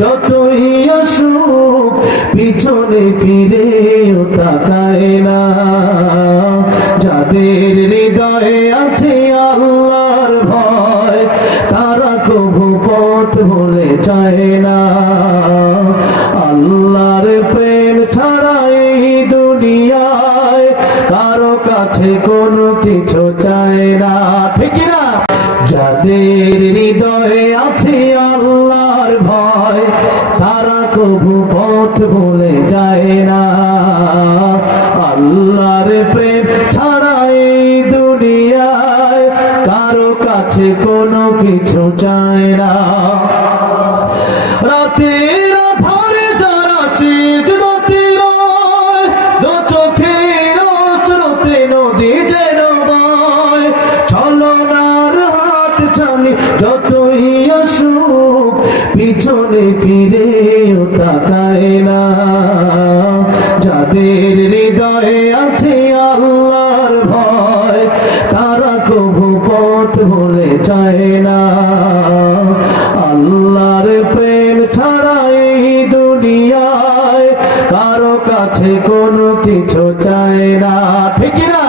যতই আসুক পিছনে ফিরেও তাকায় না। যাদের হৃদয়ে আছে আল্লাহর ভয়, তারা কবু পথ বলে চায় না। আল্লাহর প্রেম ছাড়া এই দুনিয়ায় কারও কাছে কোনো কিছু চায় না। ঠিক না যাদের হৃদয়ে আছে আল্লাহর ভয় তারা কবু পথ বলে যায় না। আল্লাহর প্রেম ছাড়া এই দুনিয়ায় কারও কাছে কোনো কিছু চায় না। যতই আসুক পিছনে ফিরে তাকায় না। যাদের হৃদয়ে আছে আল্লাহর ভয়, তারা কভু পথ বলে চায় না। আল্লাহর প্রেম ছাড়া এই দুনিয়ায় কারও কাছে কোনো কিছু চায় না। ঠিক না